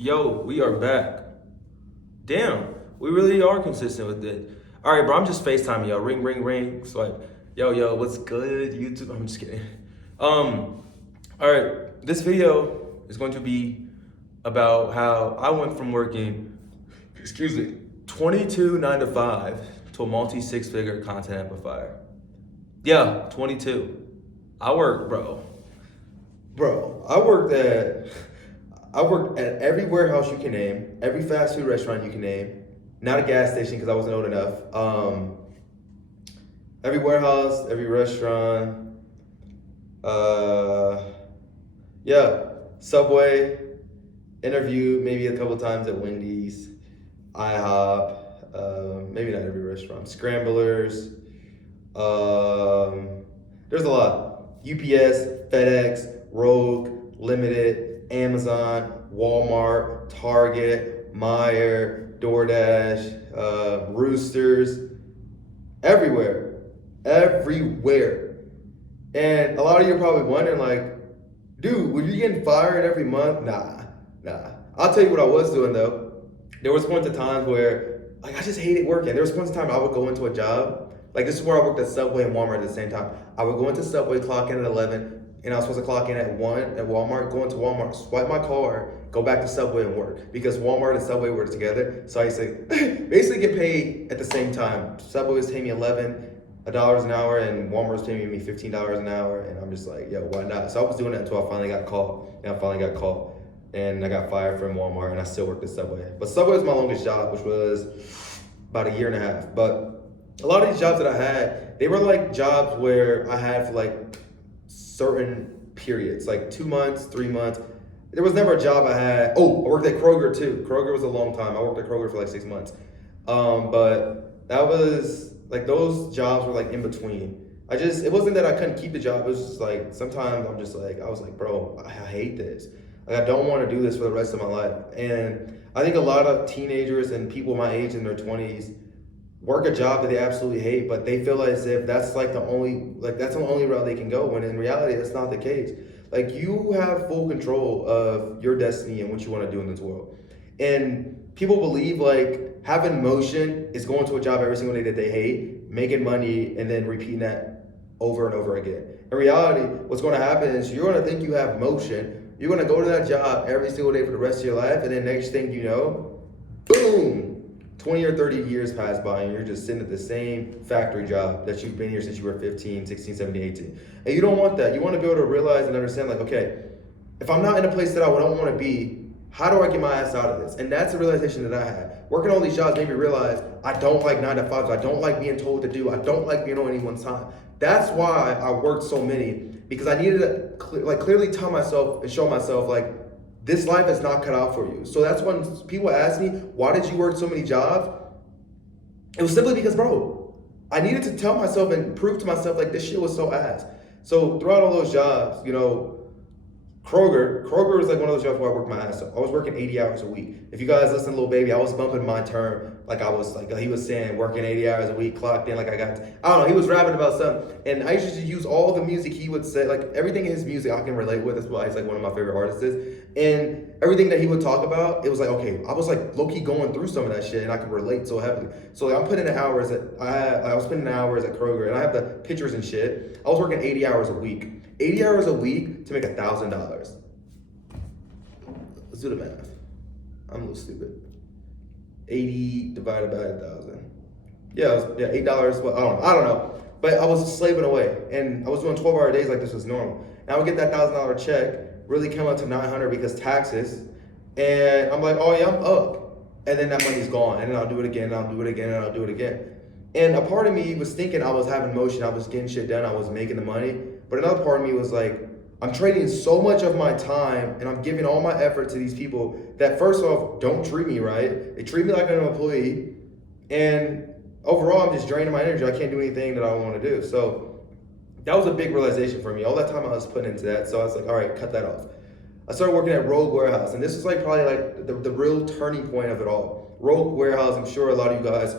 Yo, we are back. Damn, we really are consistent with it. All right, bro, I'm just FaceTiming y'all. Ring, ring, ring. It's like, yo, what's good, YouTube? I'm just kidding. All right, this video is going to be about how I went from working, excuse me, 22 9 to 5 to a multi six-figure content amplifier. Yeah, 22. I worked, bro. Bro, I worked at every warehouse you can name, every fast food restaurant you can name. Not a gas station because I wasn't old enough. Every warehouse, every restaurant. Uh, yeah, Subway. Interviewed maybe a couple times at Wendy's, IHOP. Maybe not every restaurant. Scramblers. There's a lot. UPS, FedEx, Rogue, Limited, Amazon, Walmart, Target, Meijer, DoorDash, Roosters, everywhere. And a lot of you are probably wondering, like, dude, were you getting fired every month? Nah. I'll tell you what I was doing though. There was points of times where, like, I just hated working. There was points of time I would go into a job. Like, this is where I worked at Subway and Walmart at the same time. I would go into Subway, clock in at 11, and I was supposed to clock in at 1 at Walmart, go into Walmart, swipe my card, go back to Subway and work. Because Walmart and Subway were together, so I used to basically get paid at the same time. Subway was paying me $11 an hour, and Walmart was paying me $15 an hour, and I'm just like, yo, why not? So I was doing that until I finally got caught, and I got fired from Walmart, and I still worked at Subway. But Subway was my longest job, which was about a year and a half. But a lot of these jobs that I had, they were like jobs where I had for like certain periods, like 2 months, 3 months. There was never a job I had. Oh, I worked at Kroger too. Kroger was a long time. I worked at Kroger for like 6 months. But that was like, those jobs were like in between. It wasn't that I couldn't keep the job. It was just like, sometimes I was like, bro, I hate this. Like, I don't want to do this for the rest of my life. And I think a lot of teenagers and people my age in their 20s work a job that they absolutely hate, but they feel as if that's like the only route they can go, when in reality that's not the case. Like, you have full control of your destiny and what you want to do in this world. And people believe like having motion is going to a job every single day that they hate, making money, and then repeating that over and over again. In reality, what's going to happen is you're going to think you have motion, you're going to go to that job every single day for the rest of your life, and then next thing you know, boom, 20 or 30 years pass by and you're just sitting at the same factory job that you've been here since you were 15, 16, 17, 18. And you don't want that. You want to be able to realize and understand, like, okay, if I'm not in a place that I don't want to be, how do I get my ass out of this? And that's the realization that I had. Working all these jobs made me realize I don't like 9 to 5s. I don't like being told what to do. I don't like being on anyone's time. That's why I worked so many, because I needed to clearly tell myself and show myself, like, this life is not cut out for you. So that's when people ask me, why did you work so many jobs? It was simply because, bro, I needed to tell myself and prove to myself, like, this shit was so ass. So throughout all those jobs, you know, Kroger was like one of those jobs where I worked my ass off. I was working 80 hours a week. If you guys listen to Lil Baby, I was bumping my term like I was, like he was saying, working 80 hours a week, clocked in like I don't know, he was rapping about something. And I used to use all the music he would say, like everything in his music I can relate with. That's why he's like one of my favorite artists. And everything that he would talk about, it was like, okay, I was like low-key going through some of that shit and I could relate so heavily. So like, I was putting in hours at Kroger, and I have the pictures and shit. I was working 80 hours a week. 80 hours a week to make $1,000. Let's do the math. I'm a little stupid. 80 divided by 1,000. Yeah, $8. Well, I don't know. But I was slaving away, and I was doing 12-hour days like this was normal. And I would get that $1,000 check, really come up to $900 because taxes, and I'm like, oh yeah, I'm up. And then that money's gone, and then I'll do it again, and I'll do it again, and I'll do it again. And a part of me was thinking I was having motion, I was getting shit done, I was making the money. But another part of me was like, I'm trading so much of my time and I'm giving all my effort to these people that, first off, don't treat me right. They treat me like an employee. And overall, I'm just draining my energy. I can't do anything that I want to do. So that was a big realization for me. All that time I was putting into that. So I was like, all right, cut that off. I started working at Rogue Warehouse. And this was like probably like the real turning point of it all. Rogue Warehouse, I'm sure a lot of you guys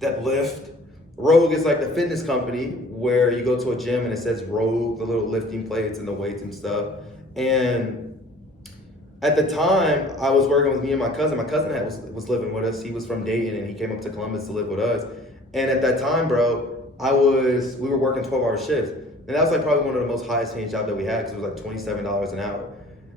that lift. Rogue is like the fitness company where you go to a gym and it says Rogue, the little lifting plates and the weights and stuff. And at the time, I was working with me and my cousin. My cousin was living with us. He was from Dayton and he came up to Columbus to live with us. And at that time, bro, we were working 12-hour shifts. And that was like probably one of the most highest paying jobs that we had because it was like $27 an hour.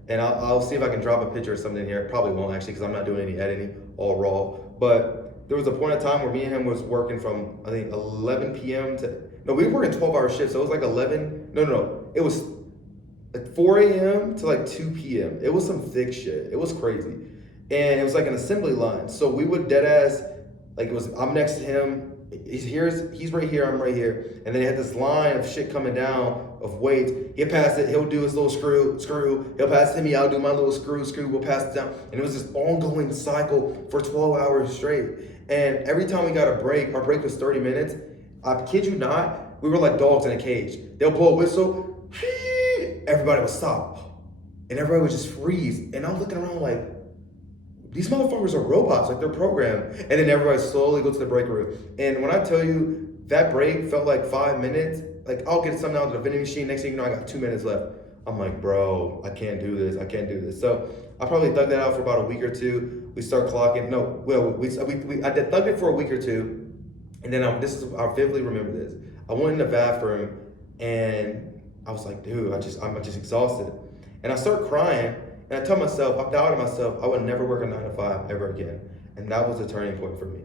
And I'll see if I can drop a picture or something here. Probably won't actually because I'm not doing any editing, all raw. But there was a point in time where me and him was working from, I think, 11 p.m. no, we were working 12-hour shifts. So it was like 11, no. It was like 4 a.m. to like 2 p.m. It was some thick shit. It was crazy. And it was like an assembly line. So we would dead ass, like I'm next to him. He's right here, I'm right here. And then he had this line of shit coming down of weights. He'll pass it, he'll do his little screw. He'll pass it to me, I'll do my little screw, we'll pass it down. And it was this ongoing cycle for 12 hours straight. And every time we got a break, our break was 30 minutes. I kid you not, we were like dogs in a cage. They'll blow a whistle, everybody would stop. And everybody would just freeze. And I'm looking around like, these motherfuckers are robots, like they're programmed. And then everybody slowly goes to the break room. And when I tell you that break felt like 5 minutes, like I'll get something out of the vending machine, next thing you know, I got 2 minutes left. I'm like, bro, I can't do this. So I probably thugged that out for about a week or two. We start clocking, I thugged it for a week or two. And then I vividly remember this. I went in the bathroom and I was like, dude, I'm just exhausted. And I start crying. And I tell myself, I doubted myself, I would never work a 9 to 5 ever again. And that was a turning point for me.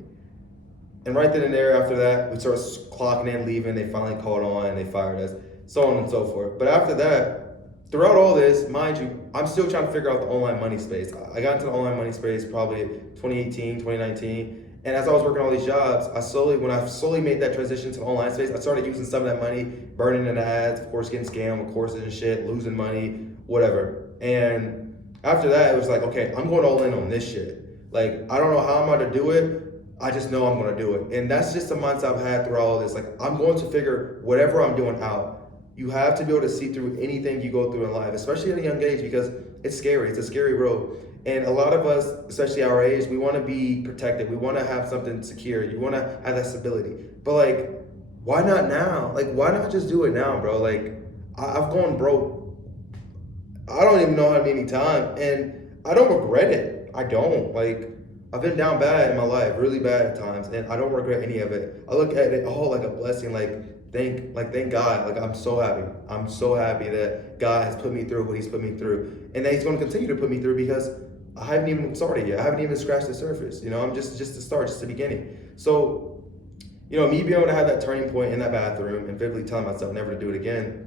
And right then and there, after that, we started clocking in, leaving. They finally called on and they fired us, so on and so forth. But after that, throughout all this, mind you, I'm still trying to figure out the online money space. I got into the online money space probably 2018, 2019. And as I was working all these jobs, when I slowly made that transition to the online space, I started using some of that money, burning in ads, of course, getting scammed with courses and shit, losing money, whatever. And after that, it was like, okay, I'm going all in on this shit. Like, I don't know how I'm going to do it. I just know I'm going to do it. And that's just the mindset I've had throughout all this. Like, I'm going to figure whatever I'm doing out. You have to be able to see through anything you go through in life, especially at a young age, because it's scary. It's a scary road. And a lot of us, especially our age, we want to be protected. We want to have something secure. You want to have that stability. But like, why not now? Like, why not just do it now, bro? Like, I've gone broke. I don't even know how many times, and I don't regret it. I don't. Like, I've been down bad in my life, really bad at times, and I don't regret any of it. I look at it all like a blessing. Thank God. Like, I'm so happy. I'm so happy that God has put me through what He's put me through, and that He's going to continue to put me through because I haven't even started yet. I haven't even scratched the surface. You know, I'm just the start, just the beginning. So, you know, me being able to have that turning point in that bathroom and vividly telling myself never to do it again.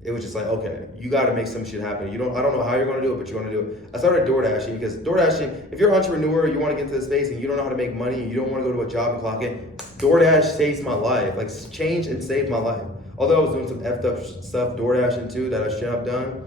It was just like, okay, you got to make some shit happen. I don't know how you're going to do it, but you're going to do it. I started DoorDashing because DoorDashing, if you're an entrepreneur, you want to get into the space and you don't know how to make money and you don't want to go to a job and clock in, DoorDash saves my life. Like, changed and saved my life. Although I was doing some effed up stuff DoorDashing too that I shouldn't have done.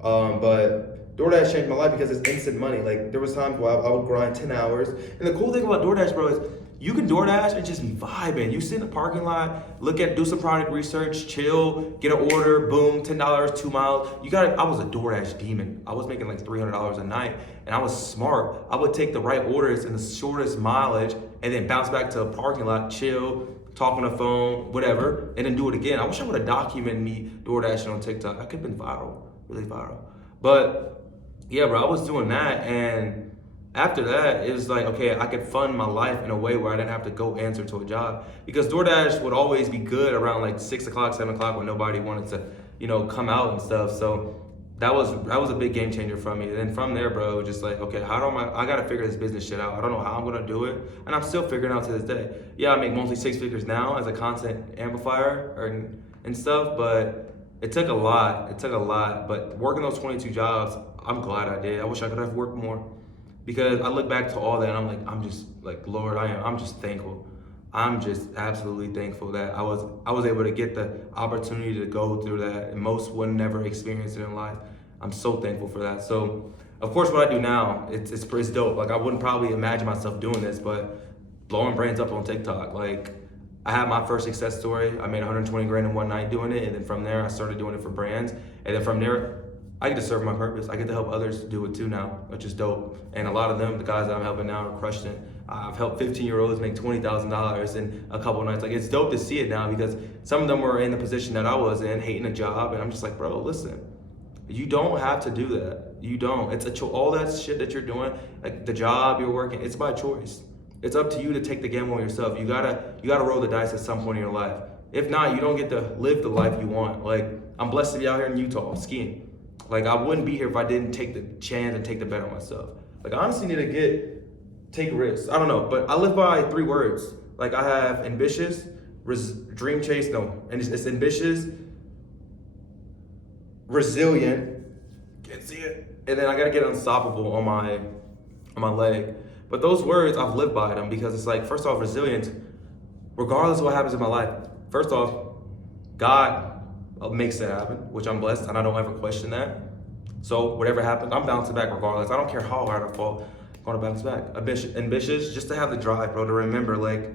But DoorDash changed my life because it's instant money. Like, there was times where I would grind 10 hours. And the cool thing about DoorDash, bro, is you can DoorDash and just be vibing. You sit in the parking lot, do some product research, chill, get an order, boom, $10, 2 miles. I was a DoorDash demon. I was making like $300 a night, and I was smart. I would take the right orders in the shortest mileage, and then bounce back to a parking lot, chill, talk on the phone, whatever, and then do it again. I wish I would have documented me DoorDashing on TikTok. I could have been viral, really viral. But yeah, bro, I was doing that, and after that, it was like, okay, I could fund my life in a way where I didn't have to go answer to a job. Because DoorDash would always be good around like 6 o'clock, 7 o'clock when nobody wanted to, come out and stuff. So that was a big game changer for me. And then from there, bro, it was just like, okay, I gotta figure this business shit out. I don't know how I'm gonna do it. And I'm still figuring out to this day. Yeah, I make monthly 6 figures now as a content amplifier and stuff, but it took a lot. But working those 22 jobs, I'm glad I did. I wish I could have worked more. Because I look back to all that and I'm just like, Lord, I'm just thankful. I'm just absolutely thankful that I was able to get the opportunity to go through that, and most would never experience it in life. I'm so thankful for that. So, of course, what I do now, it's dope. Like, I wouldn't probably imagine myself doing this, but blowing brands up on TikTok. Like, I had my first success story. I made 120 grand in one night doing it, and then from there, I started doing it for brands, and then from there, I get to serve my purpose. I get to help others do it too now, which is dope. And a lot of them, the guys that I'm helping now, are crushing it. I've helped 15-year-olds make $20,000 in a couple of nights. Like, it's dope to see it now because some of them were in the position that I was in, hating a job. And I'm just like, bro, listen, you don't have to do that. You don't. It's all that shit that you're doing, like the job you're working, it's by choice. It's up to you to take the gamble on yourself. You gotta roll the dice at some point in your life. If not, you don't get to live the life you want. Like, I'm blessed to be out here in Utah skiing. Like, I wouldn't be here if I didn't take the chance and take the bet on myself. Like, I honestly need to take risks. I don't know, but I live by 3 words. Like, I have ambitious, dream chase, no, and it's ambitious, resilient, can't see it, and then I gotta get unstoppable on my leg. But those words, I've lived by them because it's like, first off, resilient, regardless of what happens in my life. First off, God makes it happen, which I'm blessed, and I don't ever question that. So whatever happens, I'm bouncing back regardless. I don't care how hard I fall, I'm gonna bounce back. Ambitious, just to have the drive, bro, to remember, like,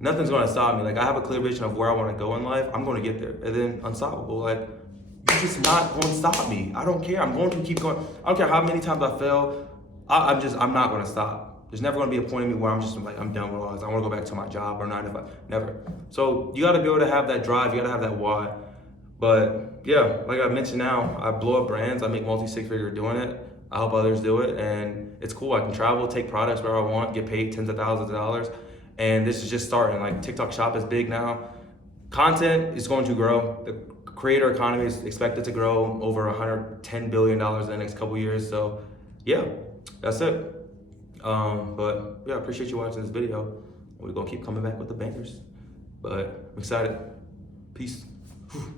nothing's gonna stop me. Like, I have a clear vision of where I wanna go in life, I'm gonna get there. And then unstoppable, like, you're just not gonna stop me. I don't care, I'm going to keep going. I don't care how many times I fail, I'm not gonna stop. There's never gonna be a point in me where I'm just like, I'm done with all this. I wanna go back to my job or 9 to 5, never. So you gotta be able to have that drive, you gotta have that why. But yeah, like I mentioned now, I blow up brands, I make multi-6-figure doing it. I help others do it, and it's cool. I can travel, take products where I want, get paid tens of thousands of dollars. And this is just starting. Like, TikTok Shop is big now. Content is going to grow. The creator economy is expected to grow over $110 billion in the next couple years. So yeah, that's it. But yeah, I appreciate you watching this video. We're gonna keep coming back with the bangers. But I'm excited. Peace. Whew.